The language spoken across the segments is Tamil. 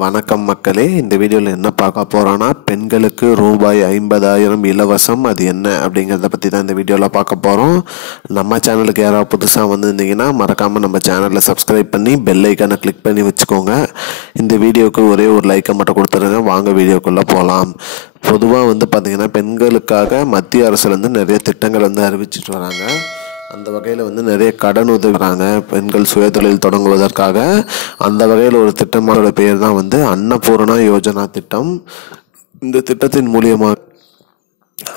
வணக்கம் மக்களே. இந்த வீடியோவில் என்ன பார்க்க போகிறோன்னா, பெண்களுக்கு ரூபாய் 50,000 இலவசம், அது என்ன அப்படிங்கிறத பற்றி தான் இந்த வீடியோவில் பார்க்க போகிறோம். நம்ம சேனலுக்கு யாராவது புதுசாக வந்திருந்தீங்கன்னா மறக்காமல் நம்ம சேனலில் சப்ஸ்கிரைப் பண்ணி பெல் ஐக்கானை கிளிக் பண்ணி வச்சுக்கோங்க. இந்த வீடியோவுக்கு ஒரே ஒரு லைக்கை மட்டும் கொடுத்துருங்க. வாங்க வீடியோக்குள்ளே போகலாம். பொதுவாக பார்த்திங்கன்னா பெண்களுக்காக மத்திய அரசுலேருந்து நிறைய திட்டங்கள் அறிவிச்சிட்டு வராங்க. அந்த வகையில் நிறைய கடன் உதவுறாங்க பெண்கள் சுயதொழில் தொடங்குவதற்காக. அந்த வகையில் ஒரு திட்டமான பெயர் தான் அன்னபூர்ணா யோஜனா திட்டம். இந்த திட்டத்தின் மூலியமாக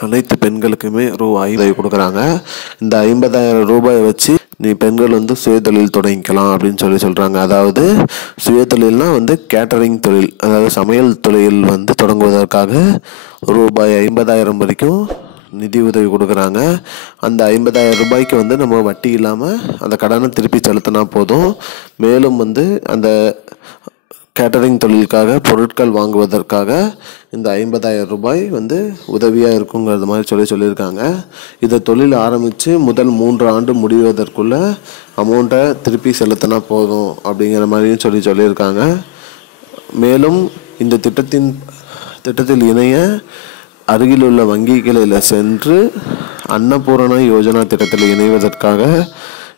அனைத்து பெண்களுக்குமே ரூபாய் கொடுக்குறாங்க. இந்த 50,000 ரூபாயை வச்சு நீ பெண்கள் சுயதொழில் தொடங்கிக்கலாம் அப்படின்னு சொல்கிறாங்க. அதாவது சுயதொழில்னால் கேட்டரிங் தொழில், அதாவது சமையல் தொழில் தொடங்குவதற்காக ரூபாய் 50,000 வரைக்கும் நிதி உதவி கொடுக்குறாங்க. அந்த 50,000 ரூபாய்க்கு நம்ம வட்டி இல்லாமல் அந்த கடனை திருப்பி செலுத்தினா போதும். மேலும் அந்த கேட்டரிங் தொழிலுக்காக பொருட்கள் வாங்குவதற்காக இந்த 50,000 ரூபாய் உதவியாக இருக்குங்கிறது மாதிரி சொல்லியிருக்காங்க. இதை தொழில் ஆரம்பித்து முதல் 3 ஆண்டு முடிவதற்குள்ளே அமௌண்ட்டை திருப்பி செலுத்தினா போதும் அப்படிங்கிற மாதிரியும் சொல்லியிருக்காங்க. மேலும் இந்த திட்டத்தில் இணைய அருகிலுள்ள வங்கிகளில் சென்று அன்னபூரணா யோஜனா திட்டத்தில் இணைவதற்காக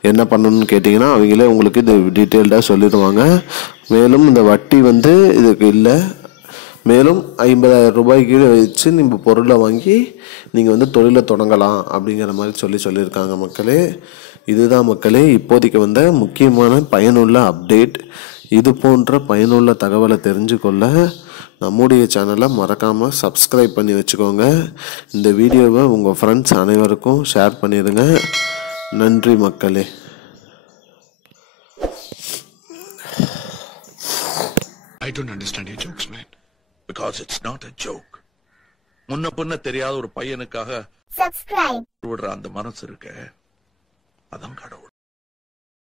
என்ன பண்ணணும்னு கேட்டிங்கன்னா அவங்களே உங்களுக்கு இது டீட்டெயில்டாக சொல்லிடுவாங்க. மேலும் இந்த வட்டி இதுக்கு இல்லை. மேலும் 50,000 ரூபாய்க்கு வச்சு நீங்கள் பொருளை வாங்கி நீங்கள் தொழிலை தொடங்கலாம் அப்படிங்கிற மாதிரி சொல்லியிருக்காங்க மக்களே. இதுதான் மக்களே இப்போதைக்கு முக்கியமான பயனுள்ள அப்டேட். இது போன்ற பயனுள்ள தகவலை தெரிஞ்சுக்கொள்ள நம்முடைய சேனலை மறக்காமல் சப்ஸ்கிரைப் பண்ணி வச்சுக்கோங்க. இந்த வீடியோவை உங்கள் ஃப்ரெண்ட்ஸ் அனைவருக்கும் ஷேர் பண்ணிடுங்க. நன்றி மக்களே. I don't understand your jokes, man. Because it's not a joke. முன்ன பின்ன தெரியாத ஒரு பையனுக்காக சப்ஸ்கிரைப் விடுற அந்த மனசு இருக்க, அதான் கடவுள்.